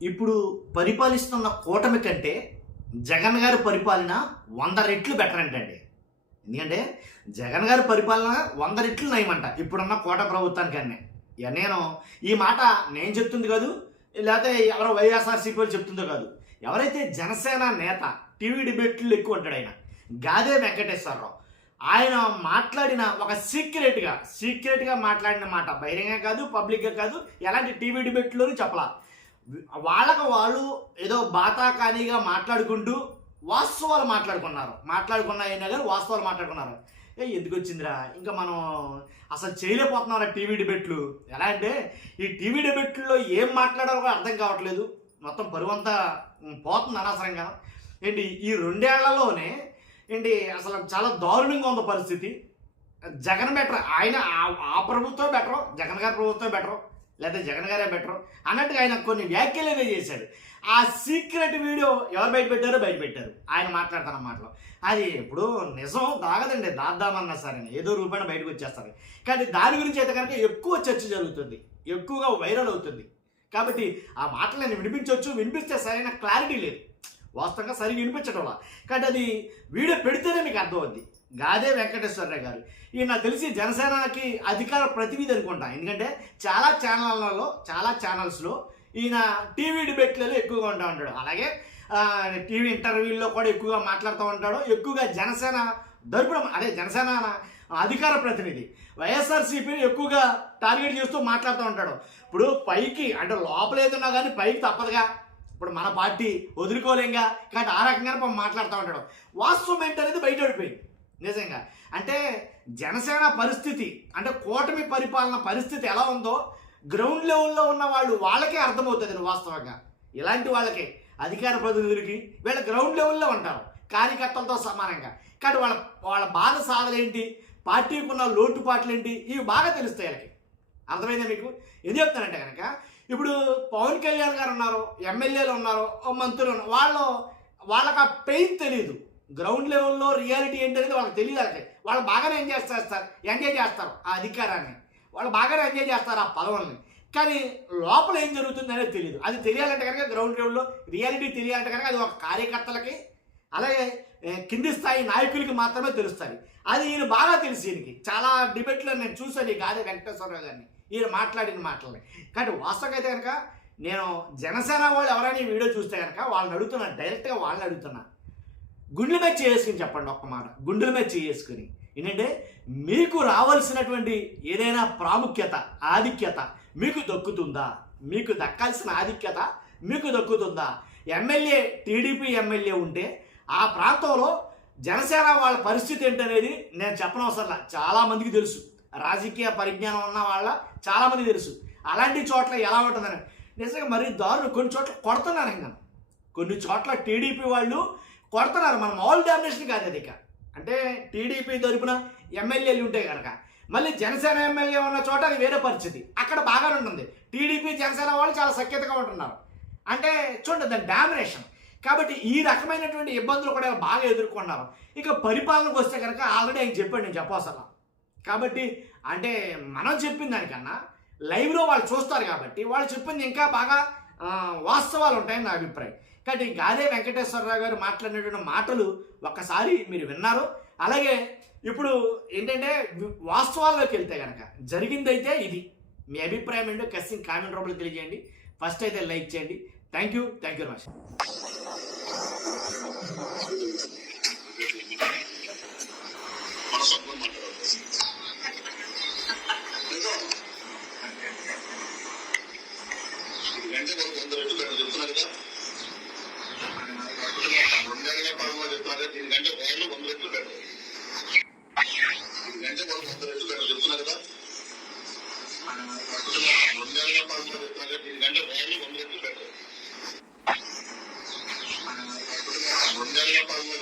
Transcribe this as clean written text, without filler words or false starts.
ఇప్పుడు పరిపాలిస్తున్న కూటమి కంటే జగన్ గారి పరిపాలన 100 రెట్లు బెటర్ అంటండి. ఎందుకంటే జగన్ గారి పరిపాలన 100 రెట్లు నయమంట ఇప్పుడున్న కోట ప్రభుత్వానికన్నా. నేను ఈ మాట నేను చెప్తుంది కాదు, లేకపోతే ఎవరో వైఎస్ఆర్సీపీ వాళ్ళు చెప్తుందో కాదు. ఎవరైతే జనసేన నేత టీవీ డిబేట్లు ఎక్కువ ఉంటాడు ఆయన గాదే వెంకటేశ్వరరావు, ఆయన మాట్లాడిన ఒక సీక్రెట్గా మాట్లాడిన మాట బహిరంగంగా కాదు, పబ్లిక్గా కాదు, ఎలాంటి టీవీ డిబేట్లోనూ చెప్పలా. వాళ్ళు ఏదో బాతాకానీగా మాట్లాడుకుంటూ వాస్తవాలు మాట్లాడుకున్నాయినా కానీ వాస్తవాలు మాట్లాడుకున్నారు. ఎందుకు వచ్చిందిరా, ఇంకా మనం అసలు చేయలేకపోతున్నారా టీవీ డిబేట్లు. ఎలా అంటే ఈ టీవీ డిబేట్లో ఏం మాట్లాడాలో కూడా అర్థం కావట్లేదు, మొత్తం పరువంతా పోతుంది అనవసరంగా. ఏంటి ఈ 2 ఏళ్లలోనే ఏంటి అసలు చాలా దారుణంగా ఉంది పరిస్థితి. జగన్ బెటర్, ఆయన ఆ ప్రభుత్వం బెటరు, జగన్ గారి ప్రభుత్వం బెటరు, లేదా జగన్ గారే బెటరు అన్నట్టుగా ఆయన కొన్ని వ్యాఖ్యలు ఏదో చేశాడు. ఆ సీక్రెట్ వీడియో ఎవరు బయటపెట్టారు ఆయన మాట్లాడుతున్న మాటలో. అది ఇప్పుడు నిజం దాగదండి, దాద్దామన్నా సరే ఏదో రూపాయన బయటకు వచ్చేస్తారు. కానీ దాని గురించి అయితే కనుక ఎక్కువ చర్చ జరుగుతుంది, ఎక్కువగా వైరల్ అవుతుంది. కాబట్టి ఆ మాటలు నేను వినిపిస్తే సరైన క్లారిటీ లేదు, వాస్తవంగా సరిగ్గా వినిపించడం. కాబట్టి అది వీడియో పెడితేనే మీకు అర్థమవుద్ది. గాదే వెంకటేశ్వరరావు గారు ఈయన నాకు తెలిసి జనసేనకి అధికార ప్రతినిధి అనుకుంటా. ఎందుకంటే చాలా ఛానల్స్లో ఈయన టీవీ డిబేట్లలో ఎక్కువగా ఉంటాడు. అలాగే టీవీ ఇంటర్వ్యూల్లో కూడా ఎక్కువగా మాట్లాడుతూ ఉంటాడు. ఎక్కువగా జనసేన జనసేన అధికార ప్రతినిధి వైఎస్ఆర్సీపీని ఎక్కువగా టార్గెట్ చేస్తూ మాట్లాడుతూ ఉంటాడు. ఇప్పుడు పైకి అంటే లోపల ఏదన్నా కానీ పైకి తప్పదుగా, ఇప్పుడు మన పార్టీ వదులుకోలేంగా, కాబట్టి ఆ రకంగా మాట్లాడుతూ ఉంటాడు. వాస్తవం ఏంటనేది బయటపడిపోయింది నిజంగా. అంటే జనసేన పరిస్థితి అంటే కూటమి పరిపాలన పరిస్థితి ఎలా ఉందో గ్రౌండ్ లెవెల్లో ఉన్న వాళ్ళకే అర్థమవుతుంది వాస్తవంగా. ఇలాంటి వాళ్ళకే అధికార ప్రతినిధులకి వీళ్ళ గ్రౌండ్ లెవెల్లో ఉంటారు కార్యకర్తలతో సమానంగా. కానీ వాళ్ళ బాధ సాధలేంటి, పార్టీకి ఉన్న లోటుపాట్లు ఏంటి, ఇవి బాగా తెలుస్తాయి వాళ్ళకి. అర్థమైందా మీకు? ఎందుకు చెప్తానంటే కనుక ఇప్పుడు పవన్ కళ్యాణ్ గారు ఉన్నారు, ఎమ్మెల్యేలు ఉన్నారు, మంత్రులు ఉన్నారు, వాళ్ళకి ఆ పెయిన్ తెలియదు. గ్రౌండ్ లెవెల్లో రియాలిటీ ఏంటనేది వాళ్ళకి తెలియదు. వాళ్ళు బాగానే ఎంజాయ్ చేస్తారు ఆ అధికారాన్ని, వాళ్ళు బాగానే ఎంజాయ్ చేస్తారు ఆ పదవుల్ని. కానీ లోపల ఏం జరుగుతుంది అనేది తెలియదు. అది తెలియాలంటే కనుక గ్రౌండ్ లెవెల్లో రియాలిటీ తెలియాలంటే కనుక అది ఒక కార్యకర్తలకి అలాగే కింది స్థాయి నాయకులకి మాత్రమే తెలుస్తుంది. అది ఈయన బాగా తెలుసు. ఈయనకి చాలా డిబేట్లో నేను చూసాను ఈ గాదే వెంకటేశ్వరరావు గారిని, ఈయన మాట్లాడిన మాటలని. కానీ వాస్తవంగా అయితే కనుక నేను జనసేన వాళ్ళు ఎవరైనా ఈ వీడియో చూస్తే కనుక డైరెక్ట్గా వాళ్ళని అడుగుతున్నా, గుండెల మీద చేసుకుని చెప్పండి ఒక్క మాట, గుండెల మీద చేసుకుని. ఏంటంటే మీకు రావాల్సినటువంటి ఏదైనా ప్రాముఖ్యత, ఆధిక్యత మీకు దక్కుతుందా? మీకు దక్కాల్సిన ఆధిక్యత మీకు దక్కుతుందా? టీడీపీ ఎమ్మెల్యే ఉంటే ఆ ప్రాంతంలో జనసేన వాళ్ళ పరిస్థితి ఏంటనేది నేను చెప్పనవసరంలా, చాలామందికి తెలుసు. రాజకీయ పరిజ్ఞానం ఉన్న వాళ్ళ చాలామందికి తెలుసు. అలాంటి చోట్ల ఎలా ఉంటుందని నిజంగా మరీ దారుణం. కొన్ని చోట్ల కొడుతున్నారు, ఇంకా కొన్ని చోట్ల టీడీపీ వాళ్ళు కొడుతున్నారు. మన మామూలు డామినేషన్ కాదు అది. అంటే టీడీపీ తరపున ఎమ్మెల్యేలు ఉంటే కనుక మళ్ళీ జనసేన ఎమ్మెల్యే ఉన్న చోట అది వేరే పరిస్థితి, అక్కడ బాగానే ఉంటుంది. టీడీపీ జనసేన వాళ్ళు చాలా సఖ్యతగా ఉంటున్నారు. అంటే చూడండి దాని డామినేషన్. కాబట్టి ఈ రకమైనటువంటి ఇబ్బందులు కూడా బాగా ఎదుర్కొన్నారు. ఇక పరిపాలనకు వస్తే కనుక ఆల్రెడీ ఆయన చెప్పాడు, నేను చెప్పవసలా. కాబట్టి అంటే మనం చెప్పిన దానికన్నా లైవ్లో వాళ్ళు చూస్తారు కాబట్టి వాళ్ళు చెప్పింది ఇంకా బాగా వాస్తవాలు ఉంటాయని నా అభిప్రాయం. కాబట్టి గాదే వెంకటేశ్వరరావు గారు మాట్లాడినటువంటి మాటలు ఒక్కసారి మీరు విన్నారు. అలాగే ఇప్పుడు ఏంటంటే వాస్తవాల్లోకి వెళ్తే కనుక జరిగిందైతే ఇది. మీ అభిప్రాయం ఏంటో ఖచ్చితంగా కామెంట్ రూపంలో తెలియజేయండి. ఫస్ట్ అయితే లైక్ చేయండి. Thank you very much. దీనికంటే వాళ్ళు 100 రెట్లు బెటర్. దీనికంటే వాళ్ళు 100 రెట్లు బెటర్ చెప్తున్నారు కదా. 2 నెలల పాలన చెప్తున్నారు, దీనికంటే వాళ్ళు 100 రెట్లు బెటర్. 2 నెలల పాలన